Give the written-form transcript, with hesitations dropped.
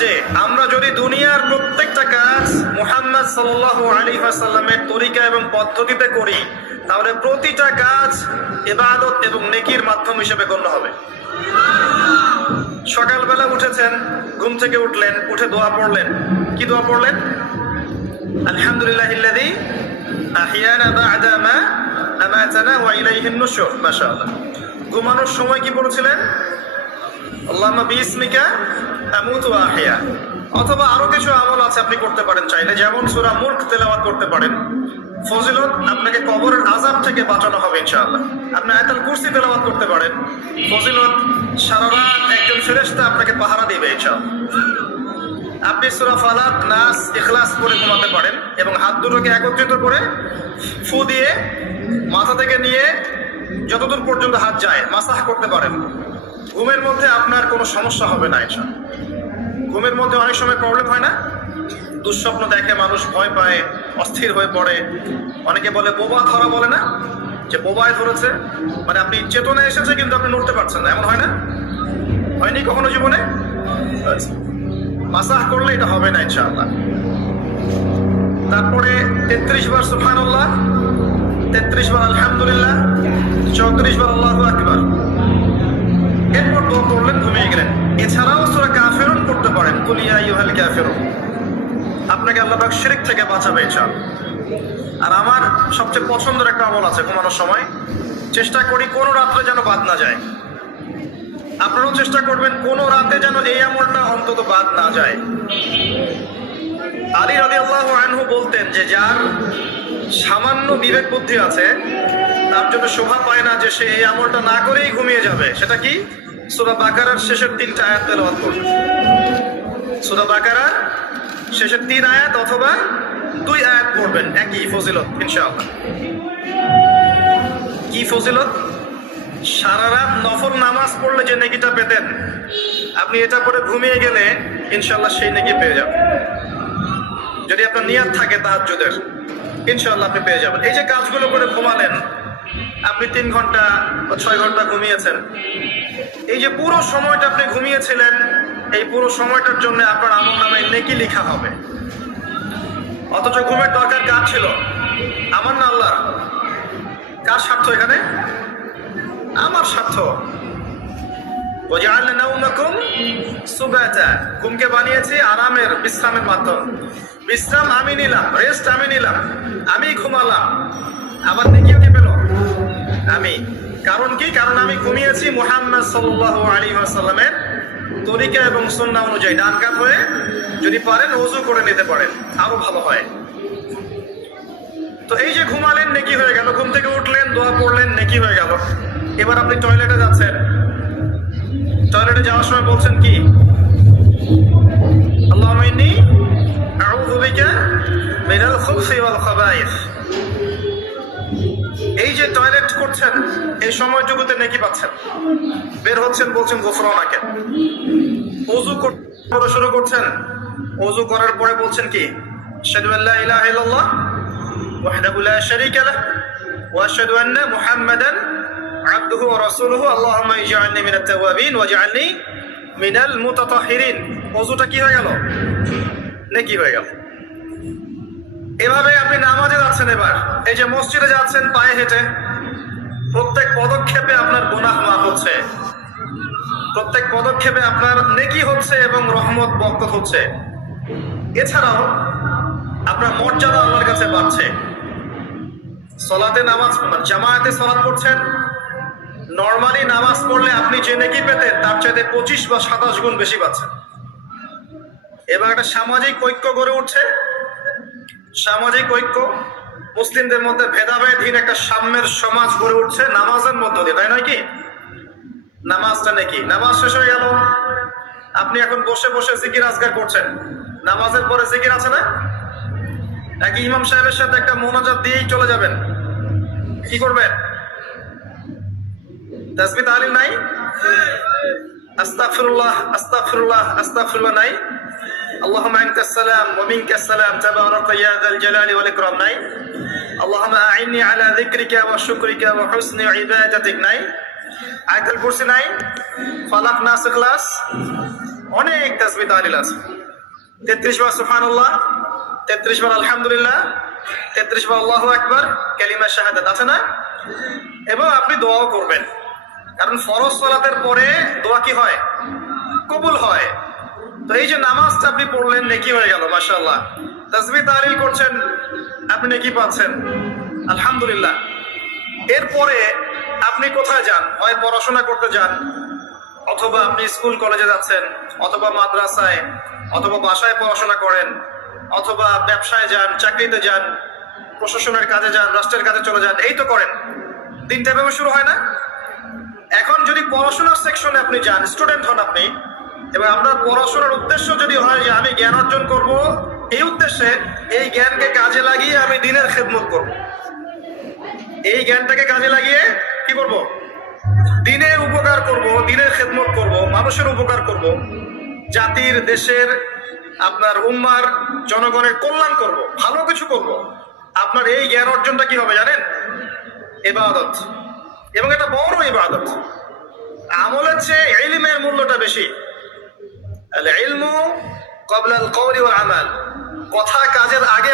যে আমরা যদি দুনিয়ার প্রত্যেকটা কাজ মুহাম্মদ সাল্লাল্লাহু আলাইহি ওয়াসাল্লামের তরিকা এবং পদ্ধতিতে করি, তাহলে প্রতিটা কাজ ইবাদত এবং নেকির মাধ্যম হিসেবে গণ্য হবে। সকালবেলা উঠেছেন, ঘুম থেকে উঠলেন, উঠে দোয়া পড়লেন। কি দোয়া পড়লেন? আলহামদুলিল্লাহিল্লাযী আহইয়ানা বা'দা মা আমাতানা ওয়া ইলাইহিন নুশুর। মাশাআল্লাহ। ঘুমানোর সময় কি পড়ছিলেন? আল্লাহুম্মা বিইসমিকা আমুতু ওয়া আহইয়া। অথবা আরো কিছু আমল আছে আপনি করতে পারেন চাইলে, যেমন সূরা মুলক তেলাওয়াত করতে পারেন। ফজিলত, আপনাকে কবরের আযাব থেকে বাঁচানো হবে ইনশাআল্লাহ। আপনি আয়াতুল কুরসি তেলাওয়াত করতে পারেন। ফজিলত, সারা রাত একজন ফেরেশতা আপনাকে পাহারা দিবে ইনশাআল্লাহ। আপনি সূরা ফালাক, নাস, ইখলাস পড়ে ঘুমাতে পারেন এবং হাত দুটোকে একত্রিত করে ফু দিয়ে মাথা থেকে নিয়ে যতদূর পর্যন্ত হাত যায় মাসাহ করতে পারেন। ঘুমের মধ্যে আপনার কোনো সমস্যা হবে না ইনশাআল্লাহ। ঘুমের মধ্যে অনেক সময় প্রবলেম হয় না? দুঃস্বপ্ন দেখে মানুষ, ভয় পায়, অস্থির হয়ে পড়ে। অনেকে বলে বোবা ধরা, বলে না যে বোবায় ধরেছে, মানে আপনি চেতনা এসেছে কিন্তু আপনি নড়তে পারছেন না, এমন হয় না? হয়নি কখনো জীবনে? মাসাহ করলে এটা হবে না ইনশাআল্লাহ। তারপরে 33 বার সুবহানাল্লাহ, 33 বার আলহামদুলিল্লাহ, 34 বার আল্লাহু আকবার। এরপর দোয়া করলেন, ঘুমিয়ে গেলেন। এছাড়াও সূরা কাফিরুন পড়তে পারেন। কুল ইয়া আইয়ুহাল কাফিরুন। আপনাকে আল্লাহ পাক শিরক থেকে বাঁচাবে ইনশাআল্লাহ। আর আমার সবচেয়ে পছন্দের একটা আমল আছে ঘুমানোর সময়, চেষ্টা করি কোনো রাত্রে যেন বাদ না যায়। আপনারাও চেষ্টা করবেন কোনো রাতে যেন এই আমলটা অন্তত বাদ না যায়। আলী রাদিয়াল্লাহু আনহু বলতেন যে যার সামান্য বিবেক বুদ্ধি আছে তার জন্য শোভা পায় না যে সে এই আমলটা না করেই ঘুমিয়ে যাবে। সেটা কি? সূরা বাকারার শেষের 3টা আয়াত তেলাওয়াত করবে। সূরা বাকারার শেষের 3 আয়াত অথবা 2 আয়াত পড়বেন, একই ফজিলত ইনশাআল্লাহ। কি ফজিলত? সারা রাত নফল নামাজ পড়লে যে নেকিটা পেতেন, আপনি এটা করে ঘুমিয়ে গেলে ইনশাআল্লাহ সেই নেকি পেয়ে যাবেন। যদি আপনার নিয়ত থাকে তাহাজ্জুদের, ইনশাআল্লাহ আপনি পেয়ে যাবেন। এই যে কাজগুলো করে ঘুমালেন, আপনি 3 ঘন্টা বা 6 ঘন্টা ঘুমিয়েছেন, এই যে পুরো সময়টা আপনি ঘুমিয়েছিলেন, এই পুরো সময়টার জন্য আপনার আমলনামায় নেকি লেখা হবে। অথচ ঘুমের দরকার কার ছিল? আমার না আল্লাহর? কার স্বার্থ এখানে? আমার স্বার্থ। ওয়াজআলনা নাওমাকুম সুবাতা। ঘুমকে বানিয়েছি আরামের, বিশ্রামের মাধ্যম। বিশ্রাম আমি নিলাম, রেস্ট আমি নিলাম, আমি ঘুমালাম, আবার নেকিও কে পেল? আমি। কারণ কি? কারণ আমি ঘুমিয়েছি মুহাম্মদ সাল্লাল্লাহু আলাইহি ওয়াসাল্লামের তরিকা এবং সুন্নাহ অনুযায়ী। ডান কাত হয়ে যদি পারেন ওযু করে নিতে পারেন, আরো ভালো হয়। তো এই যে ঘুমালেন, নেকি হয়ে গেল। ঘুম থেকে উঠলেন, দোয়া পড়লেন, নেকি হয়ে গেল। এবার আপনি টয়লেটে যাচ্ছেন, টয়লেটে যাওয়ার সময় বলছেন কি? আল্লাহুম্মা ইন্নী আউযু বিকা মিনাল খুবসি ওয়াল খাবাইস। এই যে টয়লেট করছেন, এই সময়টুকুতে নেকি পাচ্ছেন। বের হচ্ছেন, বলছেন গোফরানাকে। ওযু করতে শুরু করছেন, ওযু করার পরে বলছেন কি? আশহাদু আল্লা ইলাহা ইল্লাল্লাহ ওয়াহদাহু লা শারীকা লাহু ওয়া আশহাদু আন্না মুহাম্মাদান আবদুহু ওয়া রাসূলুহু আল্লাহুম্মা ইজআলনি মিনাত তাওয়াবিন ওয়াজআলনি মিনাল মুতাতাহহিরিন। ওযুটা কি হয়ে গেল? নেকি হয়ে গেল। এভাবে আপনি নামাজে যাচ্ছেন। এবার এই যে মসজিদে যাচ্ছেন পায়ে হেঁটে, প্রত্যেক পদক্ষেপে আপনার গুনাহ মাফ হচ্ছে, প্রত্যেক পদক্ষেপে আপনার নেকি হচ্ছে এবং রহমত বরকত হচ্ছে। এছাড়াও আপনার মর্যাদা আল্লাহর কাছে বাড়ছে। সালাতে নামাজ, জামায়াতে সালাত পড়ছেন, নরমালি নামাজ পড়লে আপনি যে নেকি পেতেন তার চাইতে 25 বা 27 গুণ বেশি পাচ্ছেন। এবার একটা সামাজিক ঐক্য গড়ে উঠছে। সামাজিক ঐক্য, মুসলিমদের মধ্যে ভেদাভেদহীন একটা সাম্যের সমাজ গড়ে উঠছে নামাজের মধ্য দিয়ে, তাই নয় কি? নামাজটা নাকি, নামাজ শেষ হয়ে গেল, আপনি এখন বসে বসে জিকির আজকার করছেন। নামাজের পরে জিকির আছে না? নাকি ইমাম সাহেবের সাথে একটা মোনাজাত দিয়েই চলে যাবেন? কি করবেন? তাসবিহ তাহলিল নাই? আস্তাগফিরুল্লাহ আস্তাগফিরুল্লাহ আস্তাগফিরুল্লাহ নাই? আল্লাহুম্মা আনতাস সালাম ওয়া মিনকাস সালাম তাবারাকা ইয়া যাল জালালি ওয়াল ইকরাম নাই? আল্লাহুম্মা আইন্নি আলা যিকরিকা ওয়া শুকরিকা ওয়া হুসনি ইবাদাতিক নাই? আয়াতুল কুরসি নাই? ফালাক, নাস, ইখলাস অনেক তাসবিহ তাহলিল আছে। 33 বার সুবহানাল্লাহ, 33 বার আলহামদুলিল্লাহ, 33 বার আল্লাহু আকবার, কালিমা শাহাদাত আছে না? এবং আপনি দোয়াও করবেন, কারণ ফরজ সালাতের পরে দোয়া কি হয়? কবুল হয়। তো এই যে নামাজটা আপনি পড়লেন, নেকি হয়ে গেল মাশাআল্লাহ। তাসবিহ তাহলিল করছেন, আপনি নেকি পাচ্ছেন, আলহামদুলিল্লাহ। এরপরে আপনি কোথায় যান? হয় পড়াশোনা করতে যান, অথবা আপনি স্কুল কলেজে যাচ্ছেন, অথবা মাদ্রাসায়, অথবা বাসায় পড়াশোনা করেন, অথবা ব্যবসায় যান, চাকরিতে যান, প্রশাসনের কাজে যান, রাষ্ট্রের কাজে চলে যান, এই তো করেন। দিনটা এভাবে শুরু হয় না? এখন যদি পড়াশোনার সেকশনে আপনি যান, স্টুডেন্ট হন আপনি, এবং আপনার পড়াশোনার উদ্দেশ্য যদি হয় যে আমি জ্ঞান অর্জন করব, এই উদ্দেশ্যে এই জ্ঞানকে কাজে লাগিয়ে আমি দিনের খেদমত করব, এই জ্ঞানটাকে কাজে লাগিয়ে কি করব? দিনের উপকার করব, দিনের খেদমত করব, মানুষের উপকার করব, জাতির, দেশের, আপনার উম্মার, জনগণের কল্যাণ করব, ভালো কিছু করব। আপনার এই জ্ঞান অর্জনটা কি হবে জানেন? ইবাদত, এবং এটা বড় ইবাদত। আমলের চেয়ে ইলমের মূল্যটা বেশি। আল ইলমু ক্বাবলা আল কওলি ওয়াল আমাল, কথা কাজের আগে